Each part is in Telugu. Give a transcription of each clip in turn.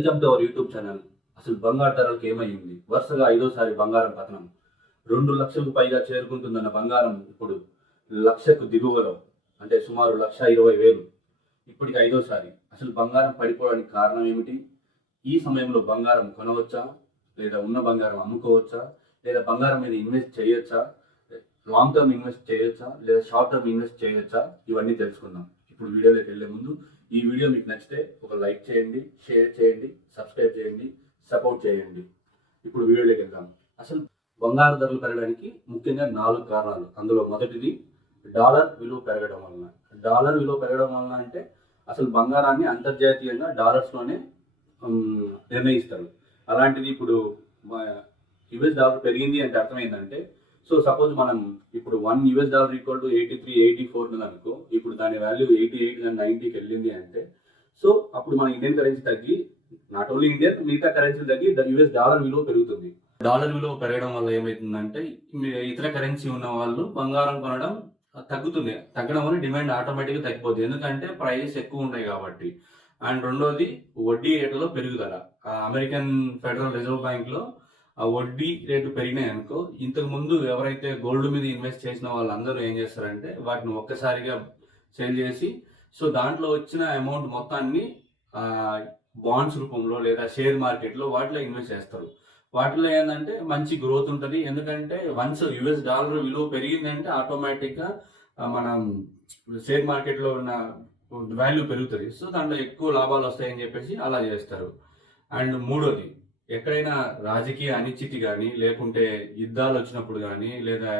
Welcome to our YouTube channel అసలు బంగారు ధరలకు ఏమైంది వరుసగా ఐదోసారి బంగారం పతనం. రెండు లక్షలకు పైగా చేరుకుంటుందన్న బంగారం ఇప్పుడు లక్షకు దిగువలో అంటే సుమారు లక్ష ఇరవై వేలు. ఇప్పటికి ఐదోసారి. అసలు బంగారం పడిపోవడానికి కారణం ఏమిటి? ఈ సమయంలో బంగారం కొనవచ్చా? లేదా ఉన్న బంగారం అమ్ముకోవచ్చా? లేదా బంగారం మీద ఇన్వెస్ట్ చేయొచ్చా? లాంగ్ టర్మ్ ఇన్వెస్ట్ చేయొచ్చా? లేదా షార్ట్ టర్మ్ ఇన్వెస్ట్ చేయొచ్చా? ఇవన్నీ తెలుసుకుందాం. ఇప్పుడు వీడియోలోకి వెళ్ళే ముందు ఈ వీడియో మీకు నచ్చితే ఒక లైక్ చేయండి షేర్ చేయండి సబ్స్క్రైబ్ చేయండి సపోర్ట్ చేయండి. ఇప్పుడు వీడియోలోకి వెళ్దాం. అసలు బంగారు ధరలు పెరగడానికి ముఖ్యంగా నాలుగు కారణాలు. అందులో మొదటిది డాలర్ విలువ పెరగడం వలన. డాలర్ విలువ పెరగడం వలన అంటే అసలు బంగారాన్ని అంతర్జాతీయంగా డాలర్స్లోనే నిర్ణయిస్తారు. అలాంటిది ఇప్పుడు యుఎస్ డాలర్ పెరిగింది అంటే అర్థం ఏంటంటే సో సపోజ్ మనం ఇప్పుడు one US dollar equal to eighty three eighty four అనుకో ఇప్పుడు దాని వాల్యూ ఎయిటీ ఎయిట్ అండ్ నైన్టీకి వెళ్ళింది అంటే సో అప్పుడు మన ఇండియన్ కరెన్సీ తగ్గి నాట్ ఓన్లీ ఇండియన్ మిగతా కరెన్సీ తగ్గి యుఎస్ డాలర్ విలువ పెరుగుతుంది. డాలర్ విలువ పెరగడం వల్ల ఏమవుతుందంటే ఇతర కరెన్సీ ఉన్న వాళ్ళు బంగారం కొనడం తగ్గుతుంది. తగ్గడం వల్ల డిమాండ్ ఆటోమేటిక్గా తగ్గిపోతుంది ఎందుకంటే ప్రైజెస్ ఎక్కువ ఉంటాయి కాబట్టి. అండ్ రెండోది వడ్డీ రేట్లలో పెరుగుదల. అమెరికన్ ఫెడరల్ రిజర్వ్ బ్యాంక్లో ఆ వడ్డీ రేటు పెరిగినాయి అనుకో ఇంతకు ముందు ఎవరైతే గోల్డ్ మీద ఇన్వెస్ట్ చేసిన వాళ్ళందరూ ఏం చేస్తారంటే వాటిని ఒక్కసారిగా సేల్ చేసి సో దాంట్లో వచ్చిన అమౌంట్ మొత్తాన్ని బాండ్స్ రూపంలో లేదా షేర్ మార్కెట్లో వాటిలో ఇన్వెస్ట్ చేస్తారు. వాటిలో ఏంటంటే మంచి గ్రోత్ ఉంటుంది. ఎందుకంటే వన్స్ యుఎస్ డాలర్ విలువ పెరిగిందంటే ఆటోమేటిక్గా మనం షేర్ మార్కెట్లో ఉన్న వాల్యూ పెరుగుతుంది. సో దాంట్లో ఎక్కువ లాభాలు వస్తాయని చెప్పేసి అలా చేస్తారు. అండ్ మూడోది ఎక్కడైనా రాజకీయ అనిశ్చితి కానీ లేకుంటే యుద్ధాలు వచ్చినప్పుడు కానీ లేదా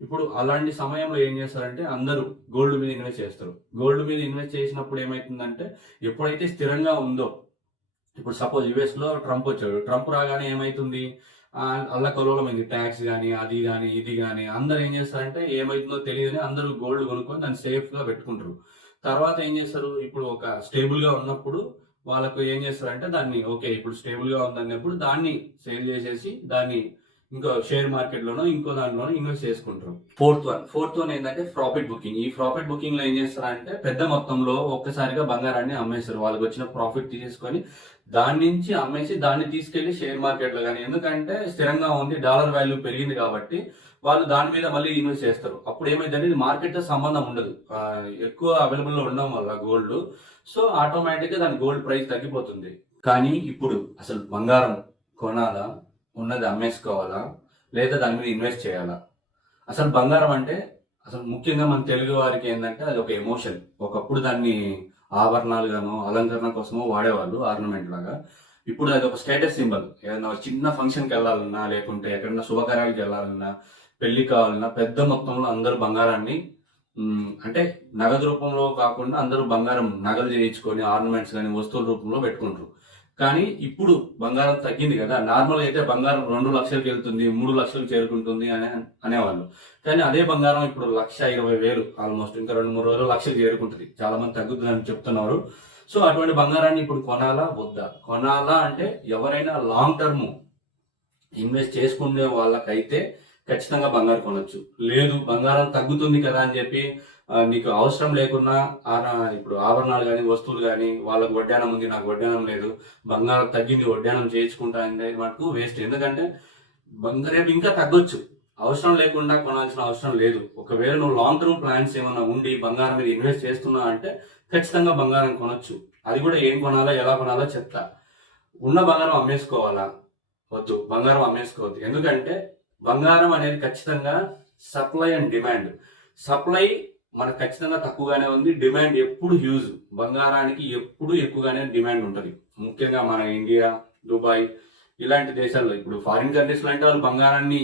ఇప్పుడు అలాంటి సమయంలో ఏం చేస్తారంటే అందరూ గోల్డ్ మీద ఇన్వెస్ట్ చేస్తారు. గోల్డ్ మీద ఇన్వెస్ట్ చేసినప్పుడు ఏమవుతుందంటే ఎప్పుడైతే స్థిరంగా ఉందో ఇప్పుడు సపోజ్ యుఎస్లో ట్రంప్ వచ్చాడు. ట్రంప్ రాగానే ఏమైతుంది? అల్ల కలోలమైంది ట్యాక్స్ కానీ అది కానీ ఇది కానీ అందరు ఏం చేస్తారంటే ఏమైతుందో తెలియదని అందరూ గోల్డ్ కొనుక్కొని దాన్ని సేఫ్గా పెట్టుకుంటారు. తర్వాత ఏం చేస్తారు? ఇప్పుడు ఒక స్టేబుల్గా ఉన్నప్పుడు వాళ్ళకు ఏం చేస్తారంటే దాన్ని ఓకే ఇప్పుడు స్టేబుల్గా ఉందన్నప్పుడు దాన్ని సేల్ చేసేసి దాన్ని ఇంకో షేర్ మార్కెట్లోనో ఇంకో దాంట్లోనో ఇన్వెస్ట్ చేసుకుంటారు. ఫోర్త్ వన్ ఫోర్త్ వన్ ఏంటంటే ప్రాఫిట్ బుకింగ్ ఈ ప్రాఫిట్ బుకింగ్లో ఏం చేస్తారంటే పెద్ద మొత్తంలో ఒక్కసారిగా బంగారాన్ని అమ్మేస్తారు. వాళ్ళకి వచ్చిన ప్రాఫిట్ తీసేసుకొని దాని నుంచి అమ్మేసి దాన్ని తీసుకెళ్ళి షేర్ మార్కెట్లో కానీ ఎందుకంటే స్థిరంగా ఉంది డాలర్ వాల్యూ పెరిగింది కాబట్టి వాళ్ళు దాని మీద మళ్ళీ ఇన్వెస్ట్ చేస్తారు. అప్పుడు ఏమైందంటే మార్కెట్తో సంబంధం ఉండదు. ఎక్కువ అవైలబుల్లో ఉండడం వల్ల గోల్డ్. సో ఆటోమేటిక్గా దాని గోల్డ్ ప్రైస్ తగ్గిపోతుంది. కానీ ఇప్పుడు అసలు బంగారం కొనాలా? ఉన్నది అమ్మేసుకోవాలా? లేదా దాని మీద ఇన్వెస్ట్ చేయాలా? అసలు బంగారం అంటే అసలు ముఖ్యంగా మన తెలుగు వారికి ఏంటంటే అది ఒక ఎమోషన్. ఒకప్పుడు దాన్ని ఆభరణాలు గాను అలంకరణ కోసమో వాడేవాళ్ళు ఆర్నమెంట్ లాగా. ఇప్పుడు అది ఒక స్టేటస్ సింబల్. ఏదైనా చిన్న ఫంక్షన్కి వెళ్ళాలన్నా లేకుంటే ఎక్కడన్నా శుభకార్యాలకు వెళ్ళాలన్నా పెళ్ళి కావాలన్నా పెద్ద మొత్తంలో అందరూ బంగారాన్ని అంటే నగదు రూపంలో కాకుండా అందరూ బంగారం నగలు చేయించుకొని ఆర్నమెంట్స్ కానీ వస్తువుల రూపంలో పెట్టుకుంటారు. కానీ ఇప్పుడు బంగారం తగ్గింది కదా నార్మల్ అయితే బంగారం రెండు లక్షలకు వెళ్తుంది మూడు లక్షలకు చేరుకుంటుంది అని అనేవాళ్ళు. కానీ అదే బంగారం ఇప్పుడు లక్ష ఇరవై వేలు ఆల్మోస్ట్ ఇంకా రెండు మూడు రోజులు లక్షలు చేరుకుంటుంది. చాలా మంది తగ్గుతుందని చెప్తున్నారు. సో అటువంటి బంగారాన్ని ఇప్పుడు కొనాలా వద్దా? కొనాలా అంటే ఎవరైనా లాంగ్ టర్మ్ ఇన్వెస్ట్ చేసుకునే వాళ్ళకైతే ఖచ్చితంగా బంగారం కొనొచ్చు. లేదు. బంగారం తగ్గుతుంది కదా అని చెప్పి నీకు అవసరం లేకున్నా ఇప్పుడు ఆభరణాలు కానీ వస్తువులు కానీ వాళ్ళకు వడ్డానం ఉంది నాకు వడ్డానం లేదు బంగారం తగ్గింది వడ్డానం చేయించుకుంటా అనేది మటుకు వేస్ట్. ఎందుకంటే బంగారం ఇంకా తగ్గొచ్చు. అవసరం లేకుండా కొనాల్సిన అవసరం లేదు. ఒకవేళ నువ్వు లాంగ్ టర్మ్ ప్లాన్స్ ఏమైనా ఉండి బంగారం మీద ఇన్వెస్ట్ చేస్తున్నా అంటే ఖచ్చితంగా బంగారం కొనొచ్చు. అది కూడా ఏం కొనాలో ఎలా కొనాలో చెప్తా. ఉన్న బంగారం అమ్మేసుకోవాలా? వద్దు. బంగారం అమ్మేసుకోవద్దు. ఎందుకంటే బంగారం అనేది ఖచ్చితంగా సప్లై అండ్ డిమాండ్ సప్లై మనకు ఖచ్చితంగా తక్కువగానే ఉంది. డిమాండ్ ఎప్పుడు హ్యూజ్ బంగారానికి ఎప్పుడు ఎక్కువగానే డిమాండ్ ఉంటుంది. ముఖ్యంగా మన ఇండియా దుబాయ్ ఇలాంటి దేశాల్లో ఇప్పుడు ఫారిన్ కంట్రీస్ అంటే వాళ్ళు బంగారాన్ని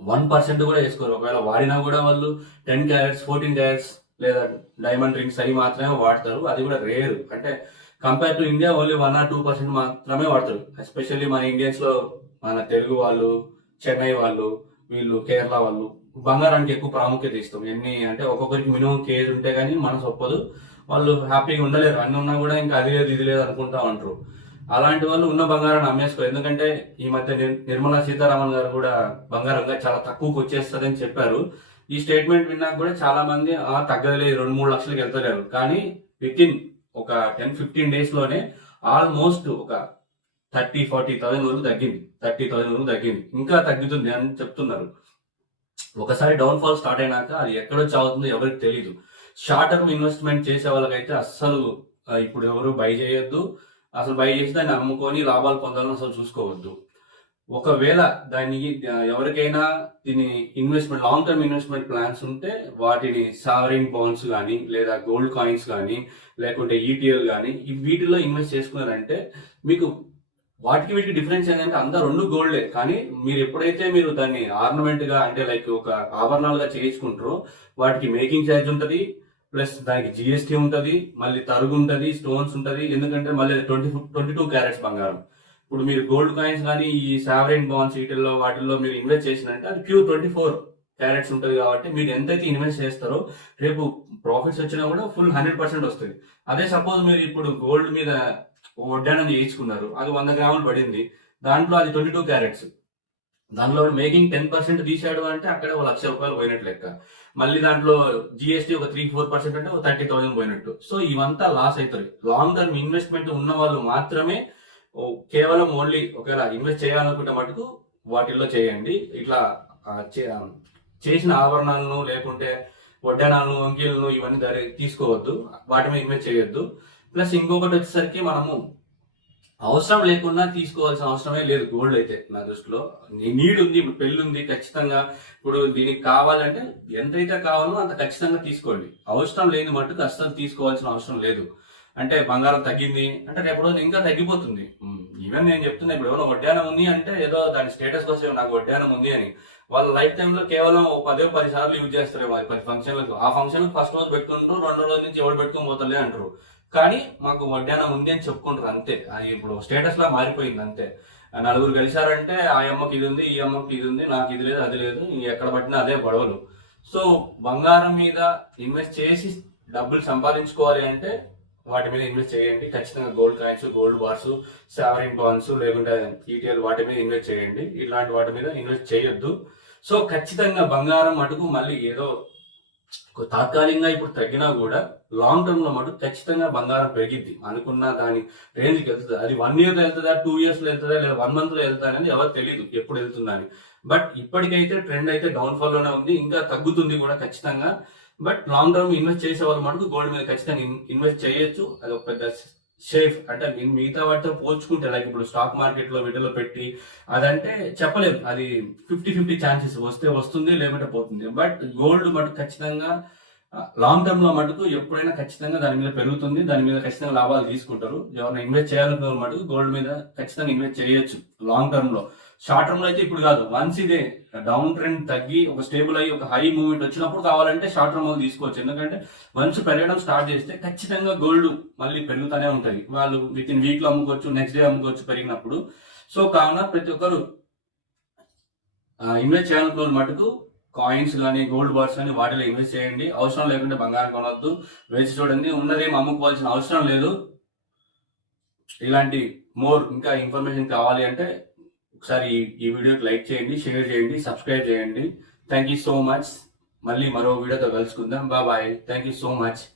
వన్ పర్సెంట్ కూడా వేసుకోరు. ఒకవేళ వాడినా కూడా వాళ్ళు టెన్ క్యారెట్స్ ఫోర్టీన్ క్యారెట్స్ లేదా డైమండ్ రింగ్స్ అవి మాత్రమే వాడతారు. అది కూడా రేరు అంటే compare to India only one or two percent మాత్రమే వాడతారు. ఎస్పెషల్లీ మన ఇండియన్స్లో మన తెలుగు వాళ్ళు చెన్నై వాళ్ళు వీళ్ళు కేరళ వాళ్ళు బంగారానికి ఎక్కువ ప్రాముఖ్యత ఇస్తాం. ఎన్ని అంటే ఒక్కొక్కరికి మినిమం కేజ్ ఉంటే కానీ మనసు ఒప్పదు. వాళ్ళు హ్యాపీగా ఉండలేరు. అన్ని ఉన్నా కూడా ఇంకా అది లేదు ఇది లేదు అనుకుంటా ఉంటారు. అలాంటి వాళ్ళు ఉన్న బంగారాన్ని అమ్మేసుకోరు. ఎందుకంటే ఈ మధ్య నిర్మలా సీతారామన్ గారు కూడా బంగారంగా చాలా తక్కువకి వచ్చేస్తుందని చెప్పారు. ఈ స్టేట్మెంట్ విన్నాక కూడా చాలా మంది ఆ తగ్గలేదు రెండు మూడు లక్షలకు వెళ్తలేరు. కానీ విత్ ఇన్ ఒక టెన్ ఫిఫ్టీన్ డేస్లోనే ఆల్మోస్ట్ ఒక థర్టీ ఫార్టీ థౌసండ్ వరకు తగ్గింది. థర్టీ థౌసండ్ వరకు తగ్గింది. ఇంకా తగ్గుతుంది అని చెప్తున్నారు. ఒకసారి డౌన్ ఫాల్ స్టార్ట్ అయినాక అది ఎక్కడ వచ్చి అవుతుందో ఎవరికి తెలియదు షార్ట్ టర్మ్ ఇన్వెస్ట్మెంట్ చేసే వాళ్ళకైతే అస్సలు ఇప్పుడు ఎవరు బై చేయొద్దు. అసలు బై చేసి దాన్ని అమ్ముకొని లాభాలు పొందాలని అసలు చూసుకోవద్దు. ఒకవేళ దాన్ని ఎవరికైనా దీని investment long term investment plans ఉంటే వాటిని సావరింగ్ బాండ్స్ కానీ లేదా గోల్డ్ కాయిన్స్ కానీ లేకుంటే ఈటీఎల్ కానీ వీటిలో ఇన్వెస్ట్ చేసుకున్నారంటే మీకు వాటికి వీటికి డిఫరెన్స్ ఏంటంటే అందరు రెండు గోల్డే. కానీ మీరు ఎప్పుడైతే మీరు దాన్ని ఆర్నమెంట్గా అంటే లైక్ ఒక ఆభరణాలుగా చేయించుకుంటారో వాటికి మేకింగ్ ఛార్జ్ ఉంటుంది ప్లస్ దానికి జిఎస్టీ ఉంటుంది మళ్ళీ తరుగు ఉంటుంది స్టోన్స్ ఉంటుంది ఎందుకంటే మళ్ళీ ట్వంటీ ట్వంటీ టూ క్యారెట్స్ బంగారం. ఇప్పుడు మీరు గోల్డ్ కాయిన్స్ కానీ ఈ సావరెన్ బాండ్స్ వీటిల్లో వాటిల్లో మీరు ఇన్వెస్ట్ చేసినంటే అది ప్యూర్ ట్వంటీ ఫోర్ క్యారెట్స్ ఉంటుంది కాబట్టి మీరు ఎంతైతే ఇన్వెస్ట్ చేస్తారో రేపు ప్రాఫిట్స్ వచ్చినా కూడా ఫుల్ హండ్రెడ్ పర్సెంట్ వస్తుంది అదే సపోజ్ మీరు ఇప్పుడు గోల్డ్ మీద వడ్డానం చేయించుకున్నారు. అది వంద గ్రాములు పడింది. దాంట్లో అది ట్వంటీ టూ క్యారెట్స్. దాంట్లో మేకింగ్ టెన్ పర్సెంట్ తీసాడు అంటే అక్కడ ఒక లక్ష రూపాయలు పోయినట్టు లెక్క. మళ్ళీ దాంట్లో జిఎస్టీ ఒక త్రీ ఫోర్ పర్సెంట్ అంటే ఒక థర్టీ థౌసండ్ పోయినట్టు. సో ఇవంతా లాస్ అవుతుంది. లాంగ్ టర్మ్ ఇన్వెస్ట్మెంట్ ఉన్న వాళ్ళు మాత్రమే కేవలం ఓన్లీ ఒకవేళ ఇన్వెస్ట్ చేయాలనుకుంటే మటుకు వాటిల్లో చేయండి. ఇట్లా చే- చేసిన ఆభరణాలను లేకుంటే వడ్డానాలను అంకీలను ఇవన్నీ తీసుకోవద్దు. వాటి మీద ఇన్వెస్ట్ చేయొద్దు. ప్లస్ ఇంకొకటి వచ్చేసరికి మనము అవసరం లేకుండా తీసుకోవాల్సిన అవసరమే లేదు గోల్డ్ అయితే నా దృష్టిలో. నీడ్ ఉంది ఇప్పుడు పెళ్ళి ఉంది ఖచ్చితంగా ఇప్పుడు దీనికి కావాలంటే ఎంతైతే కావాలో అంత ఖచ్చితంగా తీసుకోండి. అవసరం లేని మట్టుకు అస్సలు తీసుకోవాల్సిన అవసరం లేదు. అంటే బంగారం తగ్గింది అంటే రేపు రోజు ఇంకా తగ్గిపోతుంది. ఈవెన్ నేను చెప్తున్నా ఇప్పుడు ఏమైనా వడ్డానం ఉంది అంటే ఏదో దాని స్టేటస్ కోసం నాకు వడ్డానం ఉంది అని. వాళ్ళ లైఫ్ టైంలో కేవలం పదే పది సార్లు యూజ్ చేస్తారు పది ఫంక్షన్లకు ఆ ఫంక్షన్ ఫస్ట్ రోజు పెట్టుకుంటారు రెండో రోజు నుంచి ఎవరు పెట్టుకొని పోతలే అంటారు. కానీ మాకు వడ్డానం ఉంది అని చెప్పుకుంటారు అంతే. అది ఇప్పుడు స్టేటస్ లా మారిపోయింది అంతే. ఆ నలుగురు కలిశారంటే ఆ అమ్మకి ఇది ఉంది ఈ అమ్మకి ఇది ఉంది నాకు ఇది లేదు అది లేదు ఎక్కడ పట్టినా అదే గొడవలు. సో బంగారం మీద ఇన్వెస్ట్ చేసి డబ్బులు సంపాదించుకోవాలి అంటే వాటి మీద ఇన్వెస్ట్ చేయండి. ఖచ్చితంగా gold coins gold bars sovereign bonds లేకుంటే ఈటీఎల్ వాటి మీద ఇన్వెస్ట్ చేయండి. ఇలాంటి వాటి మీద ఇన్వెస్ట్ చేయొద్దు. సో ఖచ్చితంగా బంగారం మటుకు మళ్ళీ ఏదో తాత్కాలికంగా ఇప్పుడు తగ్గినా కూడా లాంగ్ టర్మ్లో మటుకు ఖచ్చితంగా బంగారం పెరిగిద్ది. అనుకున్న దాని రేంజ్కి వెళ్తుంది? అది వన్ ఇయర్ వెళ్తుందా? టూ ఇయర్స్లో వెళ్తుందా? లేదా వన్ మంత్లో వెళ్తా అనేది ఎవరు తెలియదు ఎప్పుడు వెళ్తుందని బట్ ఇప్పటికైతే ట్రెండ్ అయితే డౌన్ ఫాల్లోనే ఉంది. ఇంకా తగ్గుతుంది కూడా ఖచ్చితంగా. బట్ లాంగ్ టర్మ్ ఇన్వెస్ట్ చేసే వాళ్ళు మటుకు గోల్డ్ మీద ఖచ్చితంగా ఇన్వెస్ట్ చేయొచ్చు. అది ఒక పెద్ద సేఫ్ అంటే మిగతా వాటితో పోల్చుకుంటే లైక్ ఇప్పుడు స్టాక్ మార్కెట్లో వీటిలో పెట్టి అదంటే చెప్పలేము అది ఫిఫ్టీ ఫిఫ్టీ ఛాన్సెస్ వస్తే వస్తుంది లేకుంటే పోతుంది. బట్ గోల్డ్ మటు ఖచ్చితంగా లాంగ్ టర్మ్లో మటుకు ఎప్పుడైనా ఖచ్చితంగా దాని మీద పెరుగుతుంది దాని మీద ఖచ్చితంగా లాభాలు తీసుకుంటారు. ఎవరైనా ఇన్వెస్ట్ చేయాలనుకున్న మటుకు గోల్డ్ మీద ఖచ్చితంగా ఇన్వెస్ట్ చేయొచ్చు లాంగ్ టర్మ్లో. షార్ట్ టర్మ్లో అయితే ఇప్పుడు కాదు వన్స్ ఇదే డౌన్ ట్రెండ్ తగ్గి ఒక స్టేబుల్ అయ్యి ఒక హై మూవ్మెంట్ వచ్చినప్పుడు కావాలంటే షార్ట్ టర్మ్లో తీసుకోవచ్చు. ఎందుకంటే వన్స్ పెరగడం స్టార్ట్ చేస్తే ఖచ్చితంగా గోల్డ్ మళ్ళీ పెరుగుతూనే ఉంటుంది. వాళ్ళు విత్ ఇన్ వీక్లో అమ్ముకోవచ్చు నెక్స్ట్ డే అమ్ముకోవచ్చు పెరిగినప్పుడు. సో కావున ప్రతి ఒక్కరు ఇన్వెస్ట్ చేయాలనుకున్న మటుకు కాయిన్స్ కానీ గోల్డ్ బార్స్ కానీ వాటిలో ఇన్వెస్ట్ చేయండి. అవసరం లేకుంటే బంగారం కొనవద్దు వేసి చూడండి. ఉన్నదేం అమ్ముకోవాల్సిన అవసరం లేదు. ఇలాంటి మోర్ ఇంకా ఇన్ఫర్మేషన్ కావాలి అంటే ఒకసారి ఈ- ఈ వీడియోకి లైక్ చేయండి షేర్ చేయండి సబ్స్క్రైబ్ చేయండి. థ్యాంక్ యూ సో మచ్ మళ్ళీ మరో వీడియోతో కలుసుకుందాం. Bye thank you so much